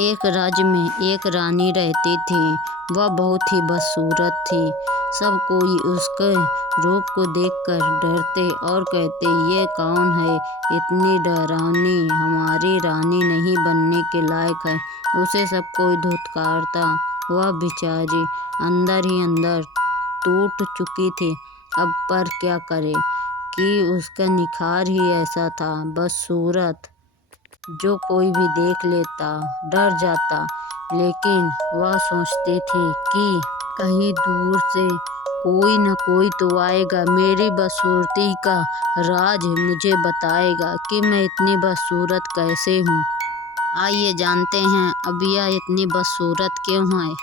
एक राज्य में एक रानी रहती थी। वह बहुत ही बदसूरत थी। सब कोई उसके रूप को देखकर डरते और कहते, ये कौन है, इतनी डरावनी, हमारी रानी नहीं बनने के लायक है। उसे सब कोई धुतकारता। वह बेचारी अंदर ही अंदर टूट चुकी थी। अब पर क्या करे कि उसका निखार ही ऐसा था, बदसूरत, जो कोई भी देख लेता डर जाता। लेकिन वह सोचती थी कि कहीं दूर से कोई न कोई तो आएगा, मेरी बदसूरती का राज मुझे बताएगा कि मैं इतनी बदसूरत कैसे हूँ। आइए जानते हैं अब यह इतनी बदसूरत क्यों है।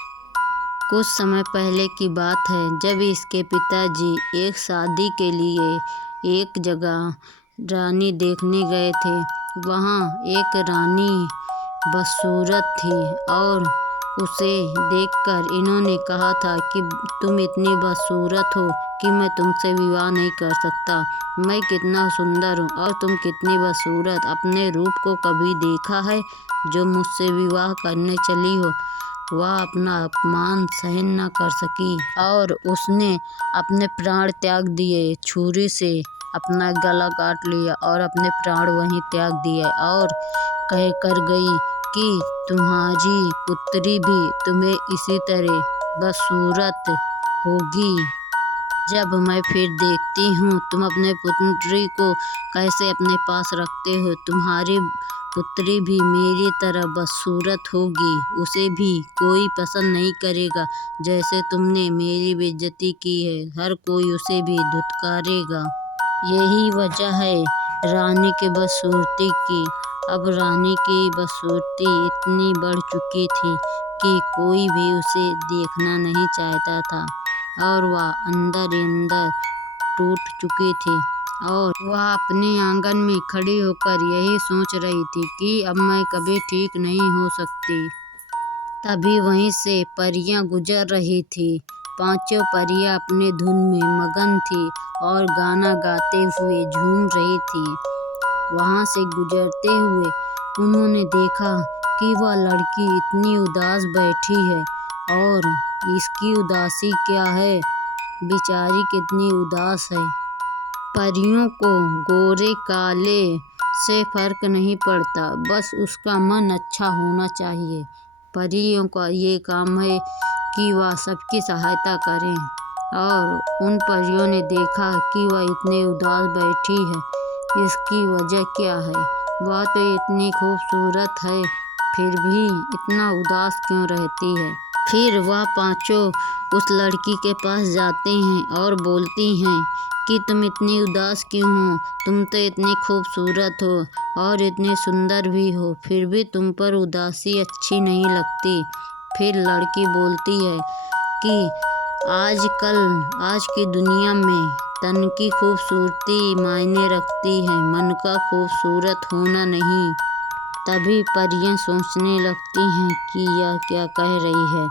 कुछ समय पहले की बात है, जब इसके पिताजी एक शादी के लिए एक जगह रानी देखने गए थे। वहाँ एक रानी बदसूरत थी और उसे देखकर इन्होंने कहा था कि तुम इतनी बदसूरत हो कि मैं तुमसे विवाह नहीं कर सकता। मैं कितना सुंदर हूँ और तुम कितनी बदसूरत, अपने रूप को कभी देखा है जो मुझसे विवाह करने चली हो। वह अपना अपमान सहन न कर सकी और उसने अपने प्राण त्याग दिए। छुरी से अपना गला काट लिया और अपने प्राण वहीं त्याग दिए और कह कर गई कि तुम्हारी पुत्री भी तुम्हें इसी तरह बदसूरत होगी। जब मैं फिर देखती हूँ तुम अपने पुत्री को कैसे अपने पास रखते हो, तुम्हारी पुत्री भी मेरी तरह बदसूरत होगी। उसे भी कोई पसंद नहीं करेगा। जैसे तुमने मेरी बेइज्जती की है, हर कोई उसे भी धुतकारेगा। यही वजह है रानी की बदसूरती की। अब रानी की बदसूरती इतनी बढ़ चुकी थी कि कोई भी उसे देखना नहीं चाहता था और वह अंदर ही अंदर टूट चुकी थी। और वह अपने आंगन में खड़ी होकर यही सोच रही थी कि अब मैं कभी ठीक नहीं हो सकती। तभी वहीं से परियां गुजर रही थी। पांचों परियां अपने धुन में मगन थी और गाना गाते हुए झूम रही थी। वहां से गुजरते हुए उन्होंने देखा कि वह लड़की इतनी उदास बैठी है और इसकी उदासी क्या है, बेचारी कितनी उदास है। परियों को गोरे काले से फर्क नहीं पड़ता, बस उसका मन अच्छा होना चाहिए। परियों का ये काम है कि वह सबकी सहायता करें। और उन परियों ने देखा कि वह इतनी उदास बैठी है, इसकी वजह क्या है। वह तो इतनी खूबसूरत है, फिर भी इतना उदास क्यों रहती है। फिर वह पांचों उस लड़की के पास जाते हैं और बोलती हैं कि तुम इतनी उदास क्यों हो, तुम तो इतनी खूबसूरत हो और इतनी सुंदर भी हो, फिर भी तुम पर उदासी अच्छी नहीं लगती। फिर लड़की बोलती है कि आज की दुनिया में तन की खूबसूरती मायने रखती है, मन का खूबसूरत होना नहीं। तभी परियां सोचने लगती हैं कि यह क्या कह रही है।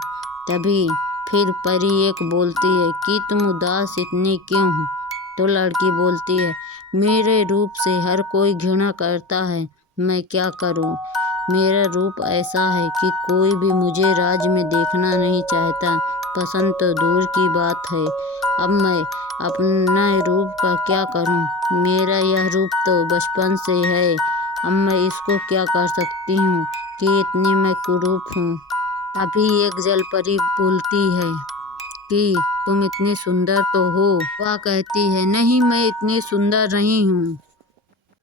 तभी फिर परी एक बोलती है कि तुम उदास इतनी क्यों हो। तो लड़की बोलती है, मेरे रूप से हर कोई घृणा करता है, मैं क्या करूं। मेरा रूप ऐसा है कि कोई भी मुझे राज में देखना नहीं चाहता, पसंद तो दूर की बात है। अब मैं अपने रूप का क्या करूं। मेरा यह रूप तो बचपन से है, अब मैं इसको क्या कर सकती हूँ कि इतनी मैं कुरूप हूँ। तभी एक जलपरी बोलती है कि तुम इतनी सुंदर तो हो। वह कहती है, नहीं, मैं इतनी सुंदर नहीं हूँ।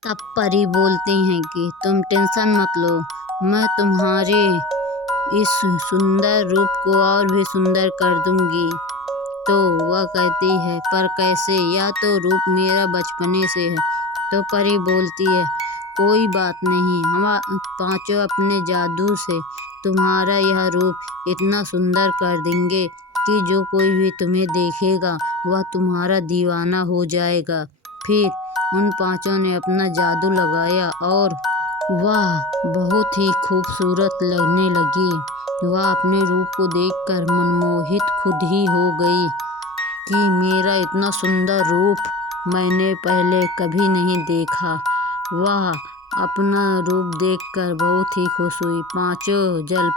तब परी बोलती हैं कि तुम टेंशन मत लो, मैं तुम्हारे इस सुंदर रूप को और भी सुंदर कर दूंगी। तो वह कहती है, पर कैसे, यह तो रूप मेरा बचपने से है। तो परी बोलती है, कोई बात नहीं, हम पांचों अपने जादू से तुम्हारा यह रूप इतना सुंदर कर देंगे कि जो कोई भी तुम्हें देखेगा वह तुम्हारा दीवाना हो जाएगा। फिर उन पांचों ने अपना जादू लगाया और वह बहुत ही खूबसूरत लगने लगी। वह अपने रूप को देखकर मनमोहित खुद ही हो गई कि मेरा इतना सुंदर रूप मैंने पहले कभी नहीं देखा। वह अपना रूप देखकर बहुत ही खुश हुई। पांचों जल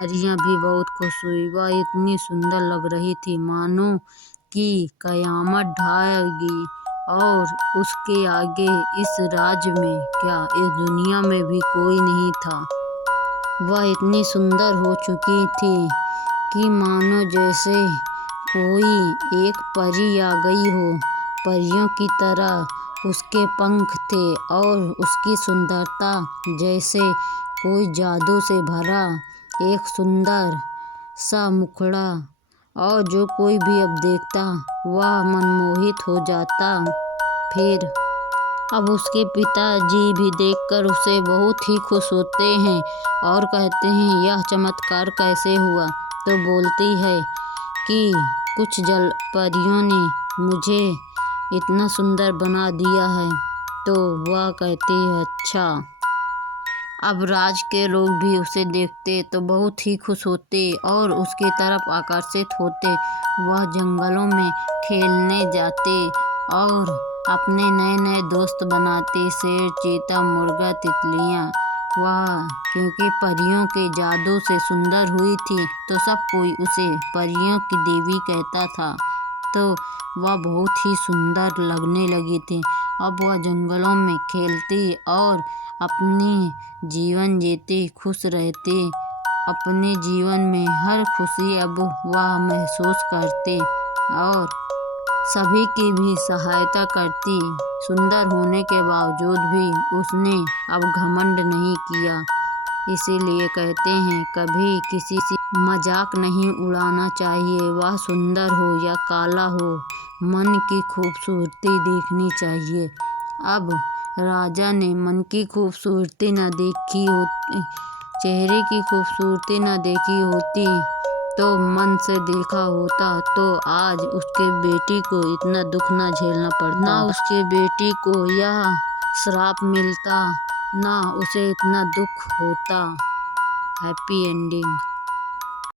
परियां भी बहुत खुश हुई। वह इतनी सुंदर लग रही थी मानो कि कयामत ढाएगी और उसके आगे इस राज्य में क्या इस दुनिया में भी कोई नहीं था। वह इतनी सुंदर हो चुकी थी कि मानो जैसे कोई एक परी आ गई हो। परियों की तरह उसके पंख थे और उसकी सुंदरता जैसे कोई जादू से भरा एक सुंदर सा मुखड़ा, और जो कोई भी अब देखता वह मनमोहित हो जाता। फिर अब उसके पिताजी भी देखकर उसे बहुत ही खुश होते हैं और कहते हैं यह चमत्कार कैसे हुआ। तो बोलती है कि कुछ जल परियों ने मुझे इतना सुंदर बना दिया है। तो वह कहती है अच्छा। अब राज के लोग भी उसे देखते तो बहुत ही खुश होते और उसकी तरफ आकर्षित होते। वह जंगलों में खेलने जाते और अपने नए नए दोस्त बनाते, शेर, चीता, मुर्गा, तितलियाँ। वह क्योंकि परियों के जादू से सुंदर हुई थी तो सब कोई उसे परियों की देवी कहता था। तो वह बहुत ही सुंदर लगने लगी थी। अब वह जंगलों में खेलती और अपनी जीवन जीती, खुश रहती। अपने जीवन में हर खुशी अब वह महसूस करती और सभी की भी सहायता करती। सुंदर होने के बावजूद भी उसने अब घमंड नहीं किया। इसीलिए कहते हैं कभी किसी से मजाक नहीं उड़ाना चाहिए। वह सुंदर हो या काला हो, मन की खूबसूरती देखनी चाहिए। अब राजा ने मन की खूबसूरती न देखी होती, चेहरे की खूबसूरती न देखी होती तो मन से देखा होता तो आज उसके बेटी को इतना दुख न झेलना पड़ता, ना उसके बेटी को यह श्राप मिलता, ना उसे इतना दुख होता। Happy ending.